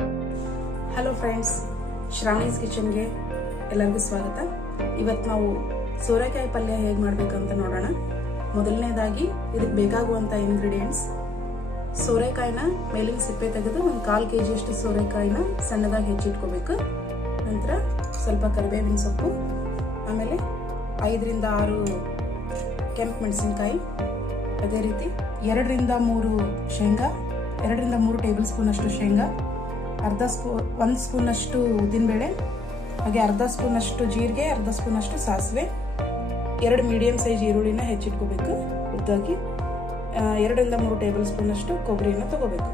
Hello friends, ಶ್ರಾವಣೀಸ್ ಕಿಚನ್ಗೆ ಎಲ್ಲರಿಗೂ ಸ್ವಾಗತ. ಇವತ್ತು ನಾವು ಸೋರೆಕಾಯಿ ಪಲ್ಯ ಹೇಗೆ ಮಾಡಬೇಕಂತ ನೋಡೋಣ. ಮೊದಲನೇದಾಗಿ ಇದಕ್ಕೆ ಬೇಕಾಗುವಂಥ ಇಂಗ್ರೀಡಿಯೆಂಟ್ಸ್: ಸೋರೆಕಾಯಿನ ಮೇಲಿನ ಸಿಪ್ಪೆ ತೆಗೆದು ಒಂದು 1/4 kg ಅಷ್ಟು ಸೋರೆಕಾಯಿನ ಸಣ್ಣದಾಗಿ ಹೆಚ್ಚಿಟ್ಕೋಬೇಕು. ನಂತರ ಸ್ವಲ್ಪ ಕರಿಬೇವಿನ ಸೊಪ್ಪು, ಆಮೇಲೆ 5 ರಿಂದ 6 ಕೆಂಪು ಮೆಣಸಿನಕಾಯಿ, ಅದೇ ರೀತಿ 2 ರಿಂದ 3 ಶೇಂಗಾ, 2 ರಿಂದ 3 ಟೇಬಲ್ ಸ್ಪೂನ್ ಅಷ್ಟು ಶೇಂಗಾ, 1 ಸ್ಪೂನ್ ಅಷ್ಟು ಉದ್ದಿನಬೇಳೆ, ಹಾಗೆ 1/2 ಸ್ಪೂನ್ ಅಷ್ಟು ಜೀರಿಗೆ, 1/2 ಸ್ಪೂನ್ ಅಷ್ಟು ಸಾಸಿವೆ, 2 ಮೀಡಿಯಂ ಸೈಜ್ ಈರುಳ್ಳಿನ ಹೆಚ್ಚಿಟ್ಕೋಬೇಕು ಉದ್ದಾಗಿ, 2 ರಿಂದ 3 ಟೇಬಲ್ ಸ್ಪೂನ್ ಅಷ್ಟು ಕೊಬ್ಬರಿಯನ್ನು ತಗೋಬೇಕು.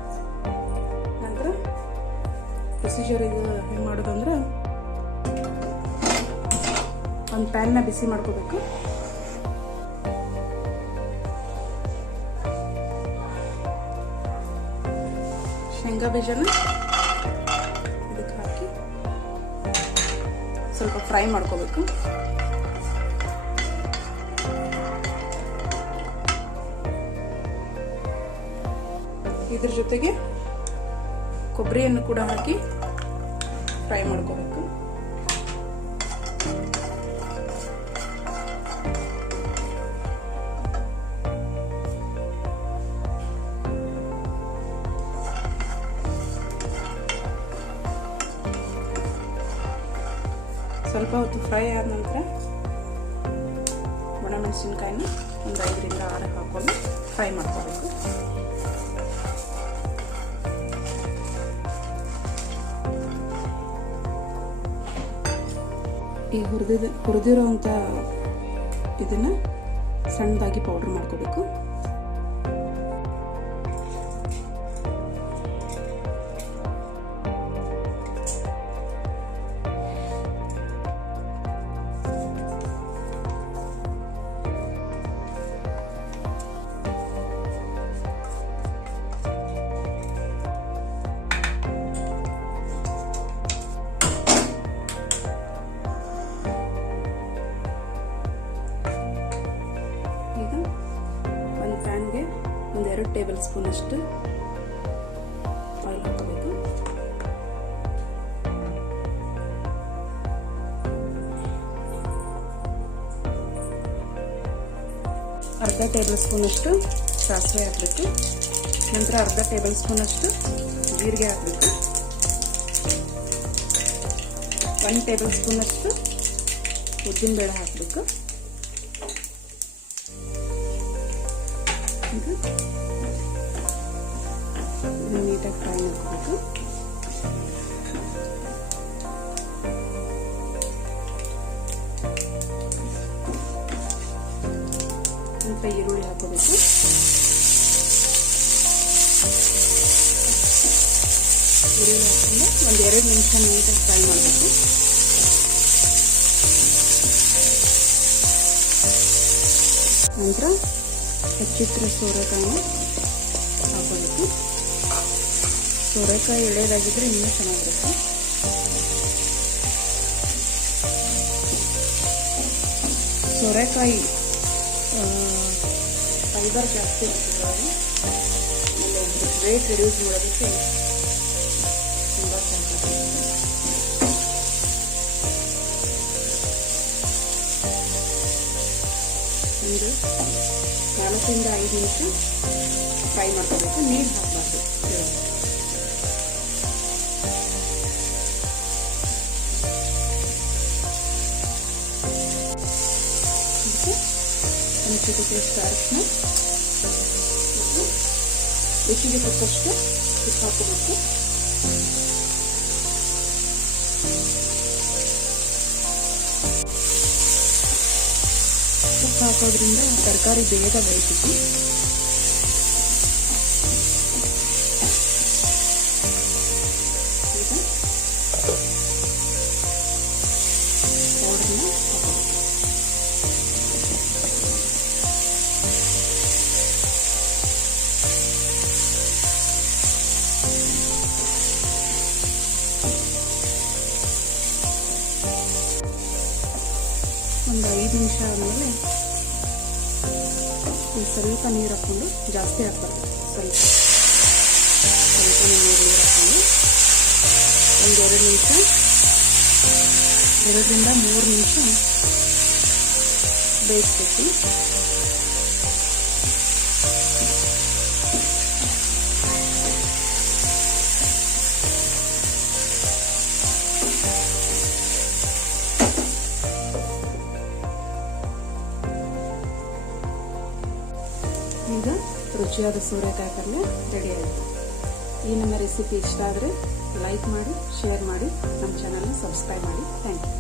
ನಂತರ ಪ್ರೊಸೀಜರ್ ಇದು ಹೆಂಗೆ ಮಾಡೋದಂದ್ರೆ, ಒಂದು ಪ್ಯಾನ್ನ ಬಿಸಿ ಮಾಡ್ಕೋಬೇಕು. ಶೇಂಗಾ ಬೀಜನ ಇದಕ್ಕೆ ಹಾಕಿ ಸ್ವಲ್ಪ ಫ್ರೈ ಮಾಡ್ಕೋಬೇಕು. ಇದ್ರ ಜೊತೆಗೆ ಕೊಬ್ಬರಿಯನ್ನು ಕೂಡ ಹಾಕಿ ಫ್ರೈ ಮಾಡ್ಕೋಬೇಕು. ಸ್ವಲ್ಪ ಹೊತ್ತು ಫ್ರೈ ಆದ ನಂತರ ಒಣಮೆಣಸಿನ್ಕಾಯಿನ ಒಂದು 5 ರಿಂದ 6 ಹಾಕೊಂಡು ಫ್ರೈ ಮಾಡ್ಕೋಬೇಕು. ಈ ಹುರಿದಿರೋಂಥ ಇದನ್ನು ಸಣ್ಣದಾಗಿ ಪೌಡ್ರ್ ಮಾಡ್ಕೋಬೇಕು. ಪ್ಯಾನ್ಗೆ 2 ಟೇಬಲ್ ಸ್ಪೂನ್ ಅಷ್ಟು ಆಯಿಲ್ ಹಾಕೋಬೇಕು. ಅರ್ಧ ಟೇಬಲ್ ಸ್ಪೂನ್ ಅಷ್ಟು ಸಾಸಿವೆ ಹಾಕಬೇಕು. ನಂತರ 1/2 ಟೇಬಲ್ ಸ್ಪೂನ್ ಅಷ್ಟು ಜೀರಿಗೆ ಹಾಕಬೇಕು. 1 ಟೇಬಲ್ ಸ್ಪೂನ್ ಅಷ್ಟು ಉದ್ದಿನಬೇಳೆ ಹಾಕಬೇಕು. ನೀಟಾಗಿ ಫ್ರೈ ಮಾಡ್ಕೋಬೇಕು. ಸ್ವಲ್ಪ ಈರುಳ್ಳಿ ಹಾಕೋಬೇಕು. ಈರುಳ್ಳಿ ಹಾಕೊಂಡು ಒಂದು 2 ನಿಮಿಷ ನೀಟಾಗಿ ಫ್ರೈ ಮಾಡಬೇಕು. ನಂತರ ಹೆಚ್ಚಿಟ್ಟಿರೋ ಸೋರೆಕಾಯಿನ ಹಾಕೋಬೇಕು. ಸೋರೆಕಾಯಿ ಎಳೆದಾಗಿದ್ರೆ ಇನ್ನೂ ಚೆನ್ನಾಗಿರುತ್ತೆ. ಸೋರೆಕಾಯಿ ಫೈಬರ್ ಜಾಸ್ತಿ ಇರ್ತದೆ, ಆಮೇಲೆ ವೇಟ್ ರಿಡ್ಯೂಸ್ ಮಾಡೋದಕ್ಕೆ ತುಂಬ ಚೆನ್ನಾಗಿದೆ. ಒಂದು 4 ರಿಂದ 5 ನಿಮಿಷ ಫ್ರೈ ಮಾಡ್ಕೋಬೇಕು. ನೀರು ಹಾಕಬಾರ್ದು. ಅದಕ್ಕೆ ರುಚಿಗೆ ಅರಿಶಿನ ಮತ್ತು ರುಚಿಗೆ ತಕ್ಕಷ್ಟು ಉಪ್ಪು ಹಾಕೋಬೇಕು. ಉಪ್ಪು ಹಾಕೋದ್ರಿಂದ ತರಕಾರಿ ಬೇಗ ಬೇಯ್ತೈತಿ. ಈಗ ಪೌಡರ್ನ ಹಾಕೋಬೇಕು. ಒಂದು 5 ನಿಮಿಷ ಆದಮೇಲೆ ಸ್ವಲ್ಪ ನೀರು ಹಾಕ್ಕೊಂಡು, ಜಾಸ್ತಿ ಹಾಕ್ಬಾರ್ದು, ಸ್ವಲ್ಪ ನೀರು ಹಾಕ್ಕೊಂಡು ಒಂದು 2 ನಿಮಿಷ, 2 ರಿಂದ 3 ನಿಮಿಷ ಬೇಯಿಸ್ಬೇಕು. ಈಗ ರುಚಿಯಾದ ಸೋರೆಕಾಯಿ ಪಲ್ಯ ರೆಡಿ ಆಯಿತು. ಈ ನಮ್ಮ ರೆಸಿಪಿ ಇಷ್ಟ ಆದರೆ ಲೈಕ್ ಮಾಡಿ, ಶೇರ್ ಮಾಡಿ, ನಮ್ಮ ಚಾನಲ್ನ ಸಬ್ಸ್ಕ್ರೈಬ್ ಮಾಡಿ. Thank you.